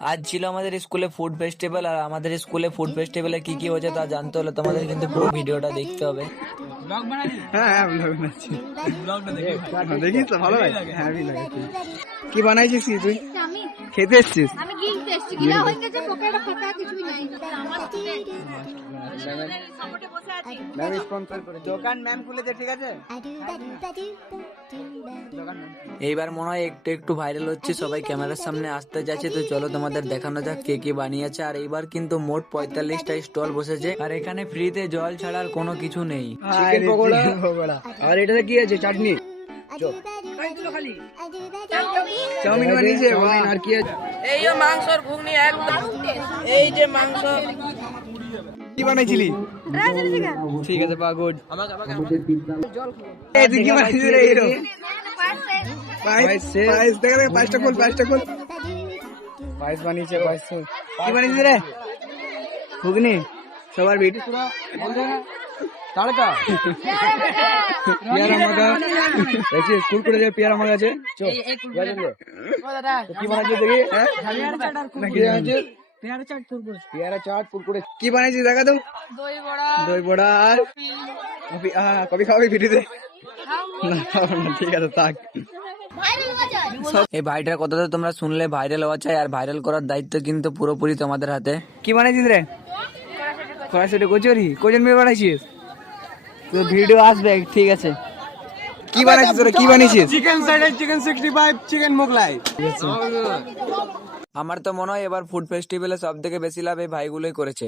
আজ ছিল আমাদের স্কুলে ফুড ফেস্টিভ্যাল, আর আমাদের স্কুলে ফুড ফেস্টিভ্যালে কি কি হয়েছে তা জানতে হলে তোমাদের কিন্তু পুরো ভিডিওটা দেখতে হবে। হ্যাঁ হ্যাঁ ব্লগ বানাচ্ছি। দেখিস তো ভালো লাগে, হ্যাভি লাগে। কি বানাইছিস কি তুই? আমি খেতে এসছিস? আমি গিলতে এসেছি, গিলা হয়ে গেছে, পকেটে ফাঁকা কিছুই নাই। আমার সাপোর্টে বসে আছি। ম্যাম স্পন্সর করে দোকান ম্যাম খুলেছে, ঠিক আছে? এইবার মনে হয় একটু একটু ভাইরাল হচ্ছে, সবাই ক্যামেরার সামনে আসতে যাচ্ছে। তো চলো তোমাদের দেখানো যাক কে কি বানিয়েছে। আর এইবার কিন্তু মোট 45টা স্টল বসেছে, আর এখানে ফ্রিতে জল ছাড়ার কোনো কিছু নেই। চিকেন পকোড়া আর এটাতে কি আছে? চাটনি, চাউমিন বানিয়েছে। আর কি আছে? এই যে মাংসর ঘুগনি একদম, এই যে মাংস। কি বানাইছিলি? ঠিক আছে বা গুড। এই তুই কি বানাইছিস রে হিরো? পায়েস দেখা দেখ, পায়েসটা খোল, পায়েসটা খোল। পায়েস বানিয়েছে, পায়েস। কি বানিয়েছিস রে? ঘুগনি। সবার বিট তাড়কা পেয়ারা মাখা এসে স্কুল করে যাবে। পেয়ারা মাখা আছে। চল কি বানাইছিস দেখি? কি বানাইছিস? পেয়ারা চাট কুরকুরে। কি বানাইছিস দেখা তো? দই বড়া আর কবি খাওয়াবি ভিডিওতে? না খাবো না, ঠিক আছে থাক। এই ভাইটার কথা তো তোমরা শুনলে, ভাইরাল হওয়া চাই, আর ভাইরাল করার দায়িত্ব কিন্তু পুরোপুরি তোমাদের হাতে। কি বানাইছিস রে? কড়াইশুটি কচুরি। কজন মেয়ে বানাইছিস? তো ভিডিও আসবে, ঠিক আছে। কি বানাইছিস তোরা? কি বানিয়েছিস? Chicken side, chicken 65, chicken Mughlai. আমার তো মনে হয় এবার ফুড ফেস্টিভ্যালে সব থেকে বেশি লাভ এই ভাইগুলোই করেছে।